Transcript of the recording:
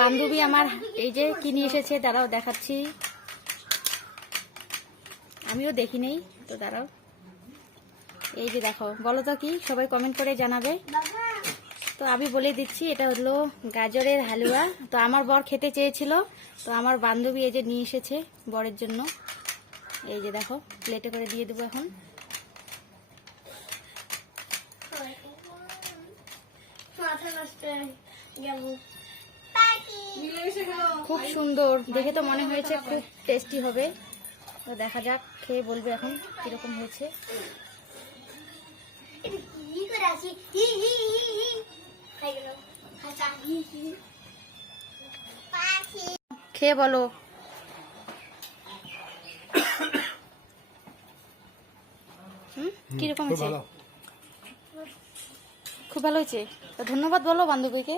বান্ধবী আমার এই যে কি নিয়ে এসেছে, দাঁড়াও দেখাচ্ছি। আমিও দেখি নেই তো, দাঁড়াও। এই যে দেখো, বলো তো কি, সবাই কমেন্ট করে জানাবে। তো আমি বলে দিচ্ছি, এটা হলো গাজরের হালুয়া। তো আমার বর খেতে চেয়েছিল, তো আমার বান্ধবী এই যে নিয়ে এসেছে বরের জন্য। এই যে দেখো, প্লেটে করে দিয়ে দেবো এখন। খুব সুন্দর দেখে, তো মনে হয়েছে খুব টেস্টি হবে। তো দেখা যাক, খেয়ে বলবে এখন কিরকম হয়েছে। খেয়ে বলো কিরকম হয়েছে। খুব ভালো হয়েছে। তো ধন্যবাদ বলো বান্ধবীকে।